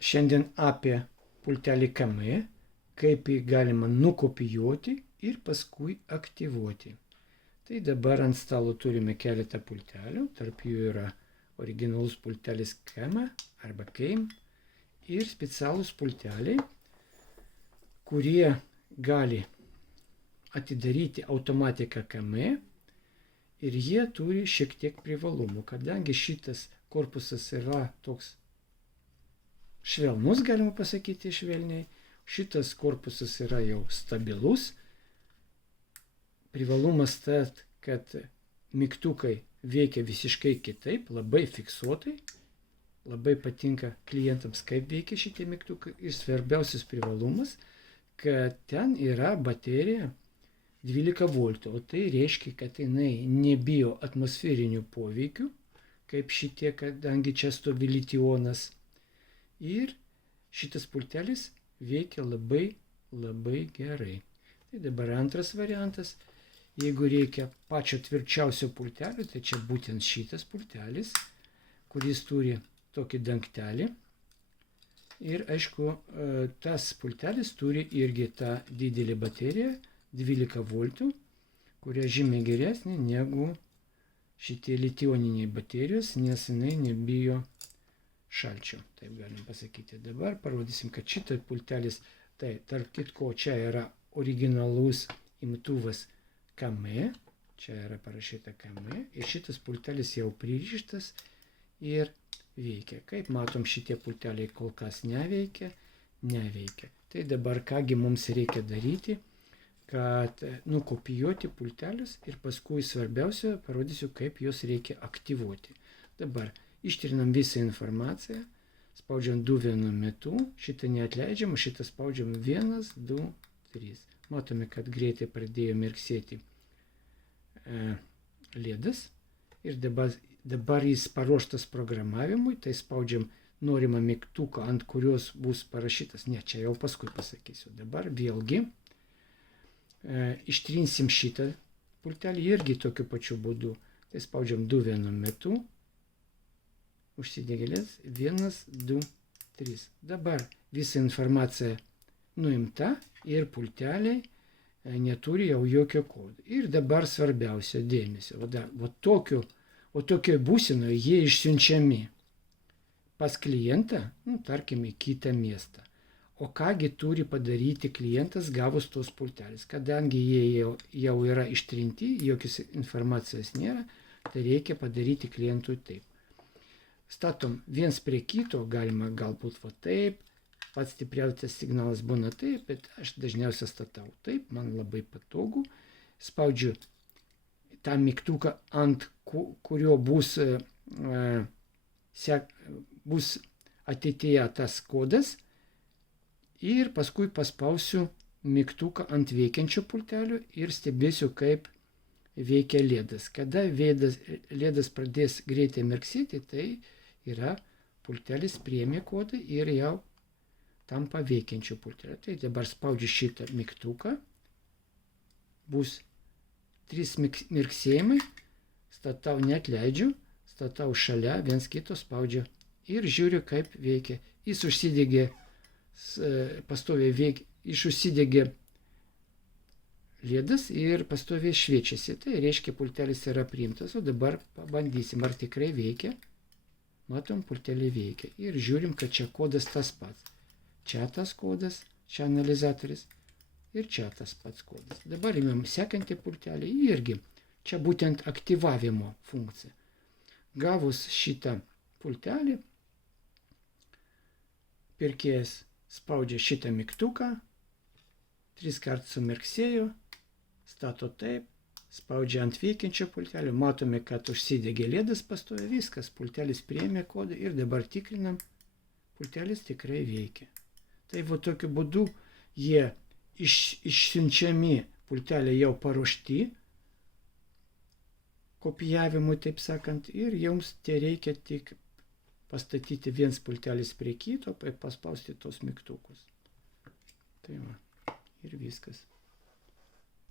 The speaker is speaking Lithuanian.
Šiandien apie pultelį KM, kaip jį galima nukopijuoti ir paskui aktyvuoti. Tai dabar ant stalo turime keletą pultelių, tarp jų yra originalus pultelis KM arba KEIM ir specialūs pulteliai, kurie gali atidaryti automatiką KM ir jie turi šiek tiek privalumų, kadangi šitas korpusas yra toks švelnus, galima pasakyti švelniai, šitas korpusas yra jau stabilus. Privalumas tas, kad mygtukai veikia visiškai kitaip, labai fiksuotai. Labai patinka klientams, kaip veikia šitie mygtukai. Ir svarbiausias privalumas, kad ten yra baterija 12 voltų, o tai reiškia, kad jinai nebijo atmosferinių poveikių, kaip šitie, kadangi čia stovi litionas. Ir šitas pultelis veikia labai gerai. Tai dabar antras variantas. Jeigu reikia pačio tvirčiausio pultelio, tai čia būtent šitas pultelis, kuris turi tokį dangtelį. Ir aišku, tas pultelis turi irgi tą didelį bateriją, 12 voltų, kuria žymiai geresnė negu šitie litioniniai baterijos, nes jinai nebijo šalčio, taip galim pasakyti. Dabar parodysim, kad šitas pultelis, tai tarp kitko, čia yra originalus imtuvas KM, čia yra parašyta KM, ir šitas pultelis jau pririštas ir veikia. Kaip matom, šitie pulteliai kol kas neveikia. Tai dabar kągi mums reikia daryti, kad nukopijuoti pultelius ir paskui svarbiausia parodysiu, kaip juos reikia aktyvuoti. Dabar ištrinam visą informaciją, spaudžiam 2 vienu metu, šitą neatleidžiam, šitą spaudžiam 1, 2, 3. Matome, kad greitai pradėjo mirksėti lėdas ir dabar jis paruoštas programavimui, tai spaudžiam norimą mygtuką, ant kurios bus parašytas, ne, čia jau paskui pasakysiu. Dabar vėlgi ištrinsim šitą pultelį irgi tokiu pačiu būdu. Tai spaudžiam 2 vienu metu, užsidegė lėdas, 1, 2, 3. Dabar visa informacija nuimta ir pulteliai neturi jau jokio kodo. Ir dabar svarbiausia dėmesio. O tokio būsinoje jie išsiunčiami pas klientą, tarkim, į kitą miestą. O kągi turi padaryti klientas gavus tos pultelis? Kadangi jie jau yra ištrinti, jokios informacijos nėra, tai reikia padaryti klientui taip. Statom viens prie kito, galima galbūt taip, pats stipriausias signalas būna taip, bet aš dažniausiai statau taip, man labai patogu. Spaudžiu tą mygtuką, ant kurio bus ateityje tas kodas, ir paskui paspausiu mygtuką ant veikiančio pultelio ir stebėsiu, kaip veikia lėdas. Kada lėdas pradės greitai mirksėti, tai yra pultelis priėmė kodą ir jau tampa veikiančio pultelio. Tai dabar spaudžiu šitą mygtuką, bus 3 mirksėjimai, statau, neatleidžiu, statau šalia, viens kito spaudžiu ir žiūriu, kaip veikia. Jis užsidegė pastoviai veikia, užsidegė lėdas ir pastoviai šviečiasi. Tai reiškia, pultelis yra priimtas. O dabar pabandysim, ar tikrai veikia. Matom, pultelį veikia. Ir žiūrim, kad čia kodas tas pats. Čia tas kodas, čia analizatorius ir čia tas pats kodas. Dabar imam sekantį pultelį irgi. Čia būtent aktyvavimo funkcija. Gavus šitą pultelį, pirkėjas spaudžia šitą mygtuką, 3 kartus sumirksėjo, stato taip, spaudžia ant veikiančio pultelio, matome, kad užsidegė lėdas pastoja, viskas, pultelis priėmė kodą ir dabar tikrinam, pultelis tikrai veikia. Tai tokiu būdu jie išsiunčiami, pulteliai jau paruošti kopijavimui, taip sakant, ir jums tai reikia tik pastatyti viens pultelis prie kito, paspausti tos mygtukus. Tai va, ir viskas.